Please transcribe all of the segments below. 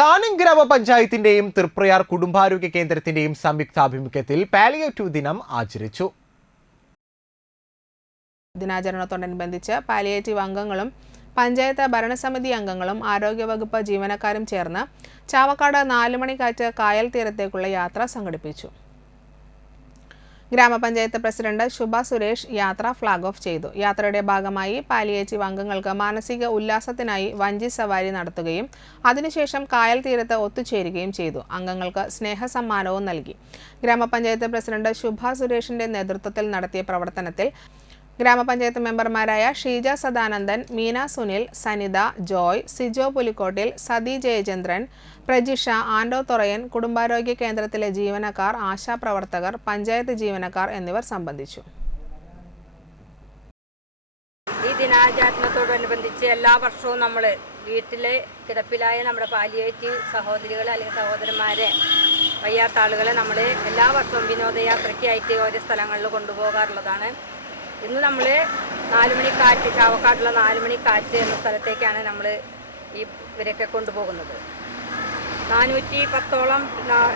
താനം ഗ്രാമപഞ്ചായത്തിന്റെയും തൃപ്രയാർ കുടുംബാരോഗ്യ കേന്ദ്രത്തിന്റെയും സംയുക്താഭിമുഖ്യത്തിൽ പാലിയേറ്റീവ് ദിനം ആചരിച്ചു. ദിനാചരണത്തോടനുബന്ധിച്ച് പാലിയേറ്റീവ് അംഗങ്ങളും പഞ്ചായത്ത് ഭരണസമിതി അംഗങ്ങളും ആരോഗ്യവകുപ്പ് ജീവനക്കാരും ചേർന്ന് ചാവക്കാട് 4 മണിക്കാറ്റ് കായൽ തീരത്തേക്കുള്ള യാത്ര സംഘടിപ്പിച്ചു. ഗ്രാമപഞ്ചായത്ത് പ്രസിഡന്റ് ശുഭ സുരേഷ് യാത്ര ഫ്ലാഗ് ഓഫ് ചെയ്തു. യാത്രയുടെ ഭാഗമായി പാലിയേറ്റീവ് അംഗങ്ങൾക്ക് മാനസിക ഉല്ലാസത്തിനായി വഞ്ചി സവാരി നടത്തുകയും അതിനുശേഷം കായൽ തീരത്ത് ഒത്തുചേരുകയും ചെയ്തു. അംഗങ്ങൾക്ക് സ്നേഹസമ്മാനവും നൽകി. ഗ്രാമപഞ്ചായത്ത് പ്രസിഡന്റ് ശുഭ സുരേഷിന്റെ നേതൃത്വത്തിൽ നടത്തിയ പ്രവർത്തനത്തിൽ ഗ്രാമപഞ്ചായത്ത് മെമ്പർമാരായ ഷീജ സദാനന്ദൻ, മീന സുനിൽ, സനിത, ജോയ്, സിജോ പുലിക്കോട്ടിൽ, സതി ജയചന്ദ്രൻ, പ്രജിഷ, ആൻഡോ തുറയൻ, കുടുംബാരോഗ്യ കേന്ദ്രത്തിലെ ജീവനക്കാർ, ആശാപ്രവർത്തകർ, പഞ്ചായത്ത് ജീവനക്കാർ എന്നിവർ സംബന്ധിച്ചു. ഈ ദിനാചരണത്തോടനുബന്ധിച്ച് എല്ലാ വർഷവും നമ്മൾ വീട്ടിലെ കിടപ്പിലായ നമ്മുടെ പാലിയേറ്റീവ് സഹോദരികൾ അല്ലെങ്കിൽ സഹോദരന്മാരെ, വയ്യാത്ത ആളുകളെ നമ്മൾ എല്ലാ വർഷവും വിനോദയാത്രയ്ക്കായിട്ട് ഓരോ സ്ഥലങ്ങളിൽ കൊണ്ടുപോകാറുള്ളതാണ്. ഇന്ന് നമ്മൾ 4 മണിക്കാറ്റ്, ചാവക്കാടുള്ള 4 മണിക്കാറ്റ് എന്ന സ്ഥലത്തേക്കാണ് നമ്മൾ ഇവരൊക്കെ കൊണ്ടുപോകുന്നത്. 410ഓളം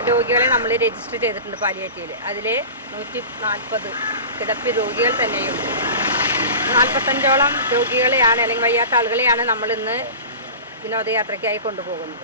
രോഗികളെ നമ്മൾ രജിസ്റ്റർ ചെയ്തിട്ടുണ്ട് പാലിയേറ്റീവിൽ. അതിൽ 140 കിടപ്പ് രോഗികൾ തന്നെയും 45ഓളം രോഗികളെയാണ് അല്ലെങ്കിൽ വയ്യാത്ത ആളുകളെയാണ് നമ്മൾ ഇന്ന് വിനോദയാത്രയ്ക്കായി കൊണ്ടുപോകുന്നത്.